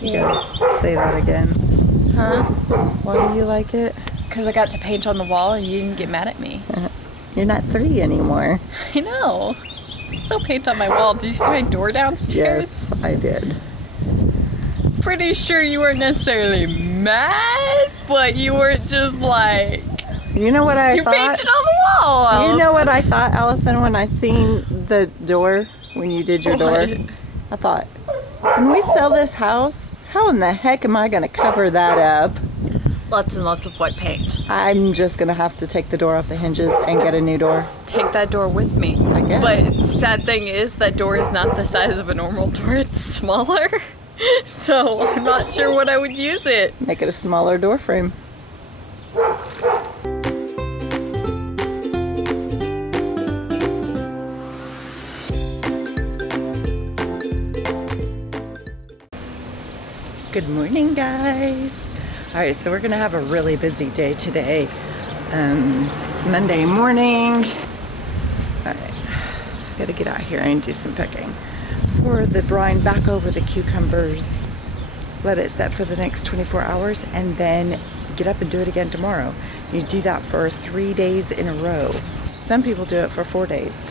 You gotta say that again. Huh? Why do you like it? Because I got to paint on the wall and you didn't get mad at me. You're not 3 anymore. I know. I still paint on my wall. Did you see my door downstairs? Yes, I did. Pretty sure you weren't necessarily mad, but you weren't just like... You know what I You thought? painted on the wall. Do you know what I thought, Allison, when I seen the door, when you did your door? What? I thought, when we sell this house, how in the heck am I going to cover that up? Lots and lots of white paint. I'm just going to have to take the door off the hinges and get a new door. Take that door with me. I guess. But sad thing is, that door is not the size of a normal door. It's smaller. So I'm not sure what I would use it. Make it a smaller door frame. Good morning, guys. All right, so we're gonna have a really busy day today. It's Monday morning. All right, gotta get out here and do some picking. Pour the brine back over the cucumbers. Let it set for the next 24 hours and then get up and do it again tomorrow. You do that for 3 days in a row. Some people do it for 4 days.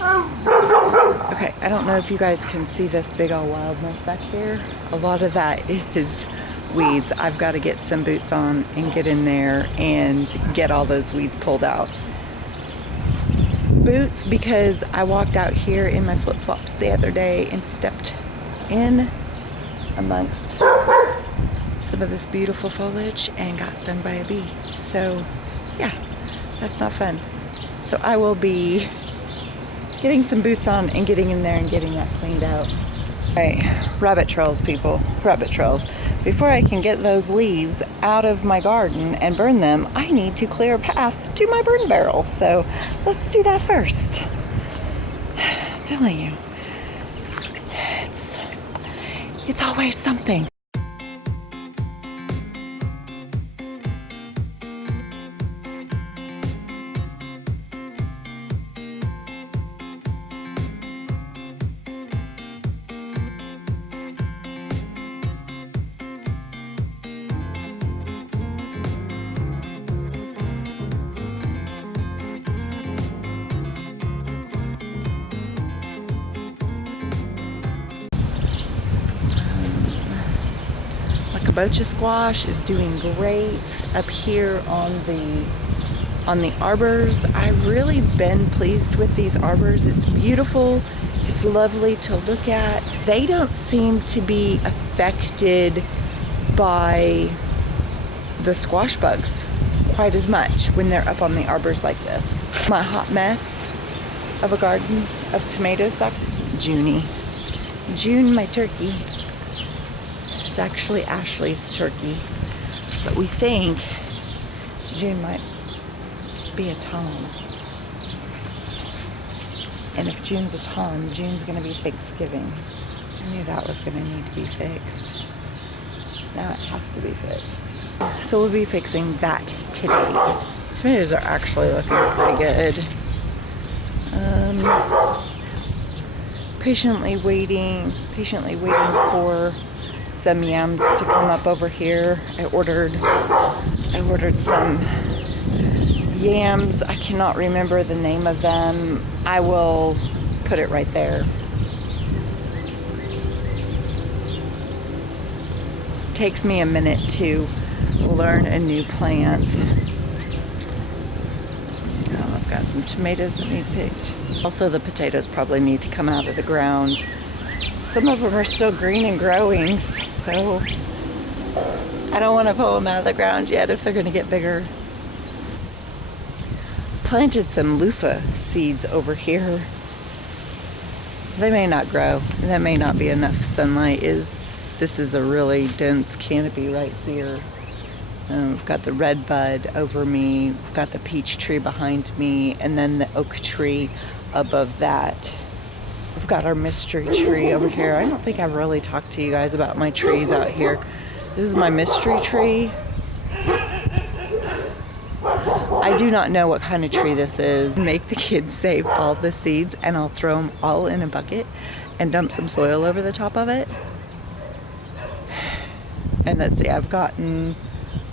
Okay, I don't know if you guys can see this big old wildness back here. A lot of that is weeds. I've got to get some boots on and get in there and get all those weeds pulled out. Boots because I walked out here in my flip-flops the other day and stepped in amongst some of this beautiful foliage and got stung by a bee. So yeah, that's not fun. So I will be getting some boots on and getting in there and getting that cleaned out. All right, rabbit trails, people, rabbit trails. Before I can get those leaves out of my garden and burn them, I need to clear a path to my burn barrel. So let's do that first. I'm telling you, it's always something. Kabocha squash is doing great up here on the arbors. I've really been pleased with these arbors. It's beautiful. It's lovely to look at. They don't seem to be affected by the squash bugs quite as much when they're up on the arbors like this. My hot mess of a garden of tomatoes back. June, my turkey. It's actually Ashley's turkey, but we think June might be a Tom. And if June's a Tom, June's gonna be Thanksgiving. I knew that was gonna need to be fixed. Now it has to be fixed. So we'll be fixing that today. Tomatoes are actually looking pretty good. Patiently waiting for some yams to come up over here. I ordered some yams. I cannot remember the name of them. I will put it right there. Takes me a minute to learn a new plant. Oh, I've got some tomatoes that need picked. Also, the potatoes probably need to come out of the ground. Some of them are still green and growing, so I don't want to pull them out of the ground yet if they're going to get bigger. Planted some loofah seeds over here. They may not grow. That may not be enough sunlight. This is a really dense canopy right here. We've got the red bud over me. We've got the peach tree behind me, and then the oak tree above that. We've got our mystery tree over here. I don't think I've really talked to you guys about my trees out here. This is my mystery tree. I do not know what kind of tree this is. Make the kids save all the seeds and I'll throw them all in a bucket and dump some soil over the top of it. And let's see, I've gotten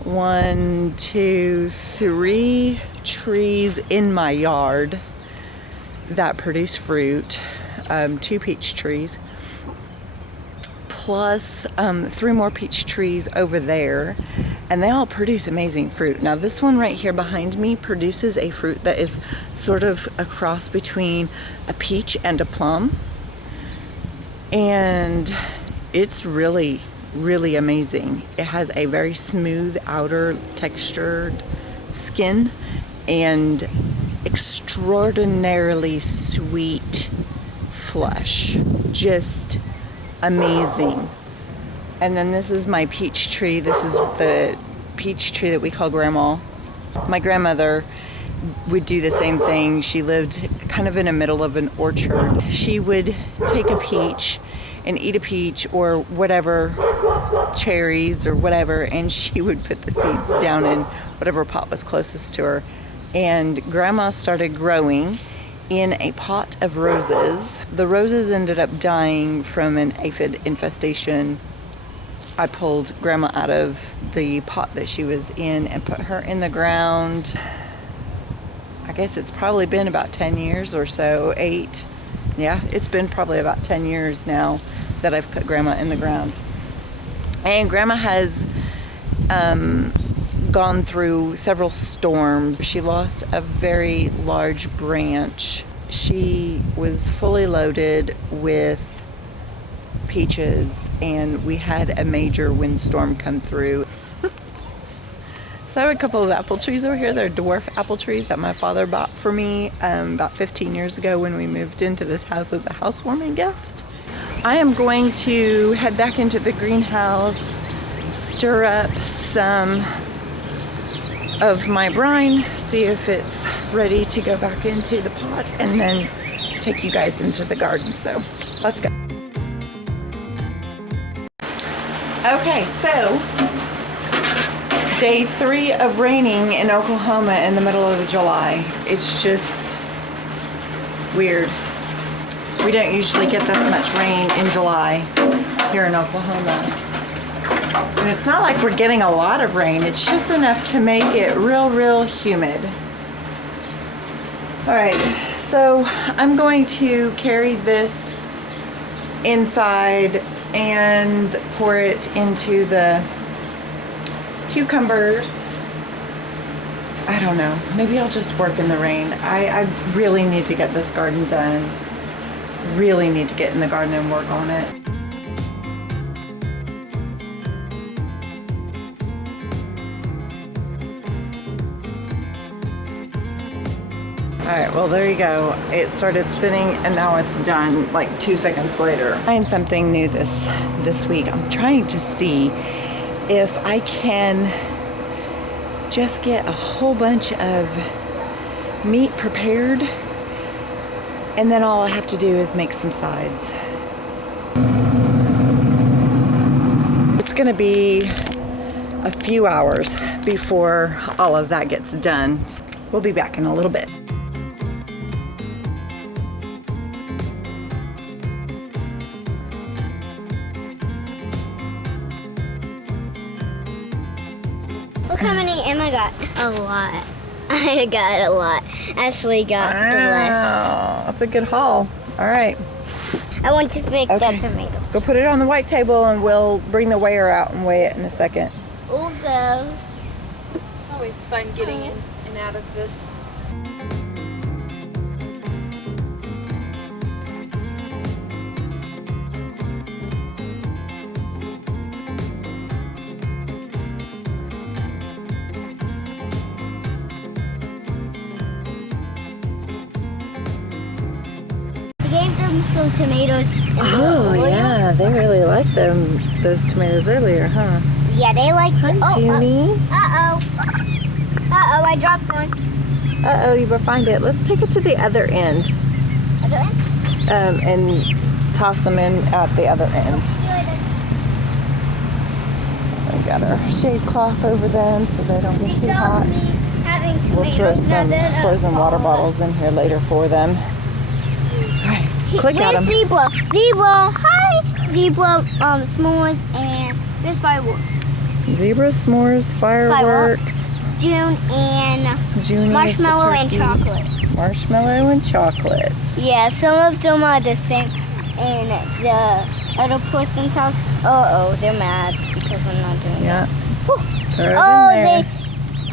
1, 2, 3 trees in my yard that produce fruit. 2 peach trees, plus 3 more peach trees over there, and they all produce amazing fruit. Now this one right here behind me produces a fruit that is sort of a cross between a peach and a plum, and it's really amazing. It has a very smooth outer textured skin and extraordinarily sweet flesh. Just amazing. And then this is my peach tree. This is the peach tree that we call Grandma. My grandmother would do the same thing. She lived kind of in the middle of an orchard. She would take a peach and eat a peach or whatever, cherries or whatever, and she would put the seeds down in whatever pot was closest to her. And Grandma started growing in a pot of roses. The roses ended up dying from an aphid infestation. I pulled Grandma out of the pot that she was in and put her in the ground. I guess it's probably been about 10 years or so, 8. Yeah, it's been probably about 10 years now that I've put Grandma in the ground. And Grandma has gone through several storms. She lost a very large branch. She was fully loaded with peaches, and we had a major windstorm come through. So I have a couple of apple trees over here. They're dwarf apple trees that my father bought for me about 15 years ago when we moved into this house as a housewarming gift. I am going to head back into the greenhouse, stir up some of my brine, see if it's ready to go back into the pot, and then take you guys into the garden. So let's go. Okay, so day 3 of raining in Oklahoma in the middle of July. It's just weird. We don't usually get this much rain in July here in Oklahoma. And it's not like we're getting a lot of rain. It's just enough to make it real humid. All right, so I'm going to carry this inside and pour it into the cucumbers. I don't know, maybe I'll just work in the rain. I really need to get this garden done. Really need to get in the garden and work on it. All right, well, there you go. It started spinning and now it's done like 2 seconds later. Trying something new this week. I'm trying to see if I can just get a whole bunch of meat prepared, and then all I have to do is make some sides. It's gonna be a few hours before all of that gets done. We'll be back in a little bit. Look how many Emma got. A lot. I got a lot. Ashley got the less. That's a good haul. All right. I want to pick that tomato. Go put it on the white table and we'll bring the weigher out and weigh it in a second. We'll go. It's always fun getting in and out of this. Gave them some tomatoes. Oh yeah, they really liked those tomatoes earlier, huh? Yeah, they like them. Hi, Junie. I dropped one. Uh-oh, you better find it. Let's take it to the other end. Other end? And toss them in at the other end. We got our shade cloth over them so they don't get too hot. We'll throw some frozen water bottles in here later for them. Click at them. Zebra. Hi. Zebra, s'mores, and there's fireworks. Zebra s'mores, fireworks. June and Junie marshmallow and is the turkey. chocolate. Marshmallow and chocolate. Yeah, some of them are the same in the other person's house. Oh, they're mad because I'm not doing Yeah. it. Throw it in Oh, there.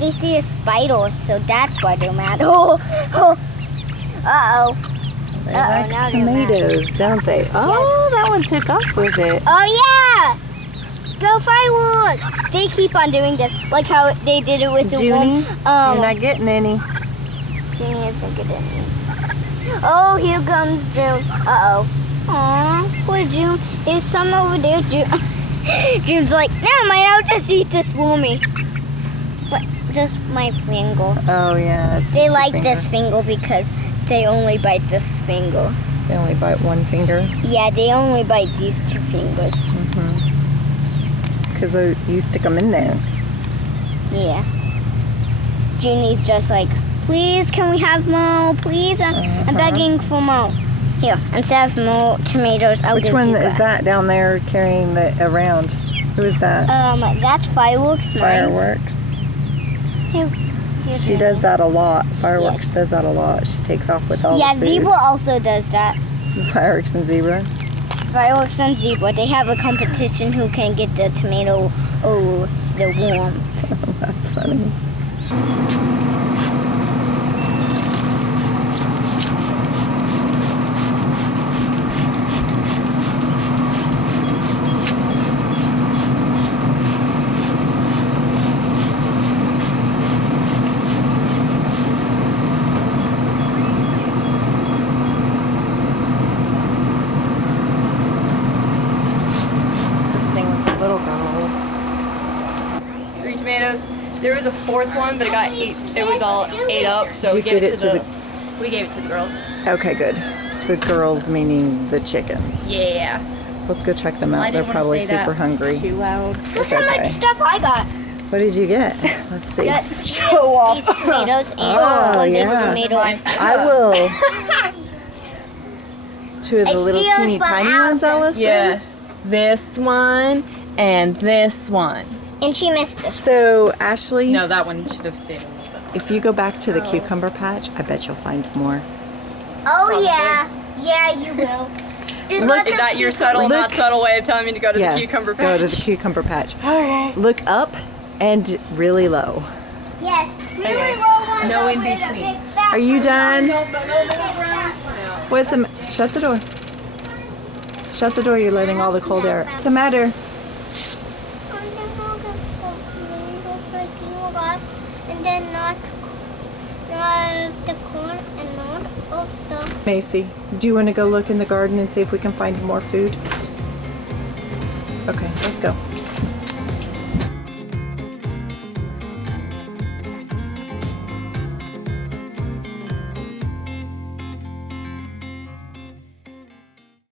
they see a spider, so that's why they're mad. Oh. Uh-oh. They now like they're mad. tomatoes, don't they? Oh, that one took off with it. Oh, yeah. Go fireworks. They keep on doing this, like how they did it with the Junie, one. you're not getting any. Junie isn't good at me. Oh, here comes June. Uh-oh. Aw, poor June. There's some over there, June. June's like, never mind, I'll just eat this for me. But just my finger. Oh yeah, it's They just a like finger. this finger because they only bite this finger. They only bite one finger Yeah, they only bite these two fingers. because you stick them in there. Yeah. Junie's just like, please, can we have more? Please, I'm begging for more. Here, instead of more tomatoes, I'll Which give one you is grass. that down there carrying the around? Who is that? That's fireworks. Mine's- Fireworks. Here's She mine. does that a lot. Fireworks Yes. does that a lot. She takes off with all Yeah, the food. Zebra also does that. Fireworks and zebra. Fireworks and Zebra, they have a competition who can get the tomato the worm. That's funny. Interesting with the little girls. 3 tomatoes. There was a 4th one, but it got ate. It was all ate up, so Did we you gave feed it to the. We gave it to the girls. Okay, good. The girls meaning the chickens. Yeah. Let's go check them I out. They're didn't wanna probably say that super hungry. Too loud. Look how okay. much stuff I got. What did you get? Let's see. Show off. These tomatoes and Oh, one yeah. tomato. I will. Two of I the little steal teeny from tiny ones, Allison. Allison? Yeah. This one and this one. And she missed this. So, Ashley, No, that one should have stayed in the if you go back to the cucumber patch, I bet you'll find more. Oh, yeah. Yeah, you will. There's lots Is of that your cucumbers. subtle, not Look. subtle way of telling me to go to Yes, the cucumber patch? go to the cucumber patch. Look up and really low. Yes. Really low ones No in over the between. big fat Are you ones. done? What's the shut the door. Shut the door, you're letting all the cold air. What's the matter? And then not the corn and not of the. Macy, do you want to go look in the garden and see if we can find more food? Okay, let's go.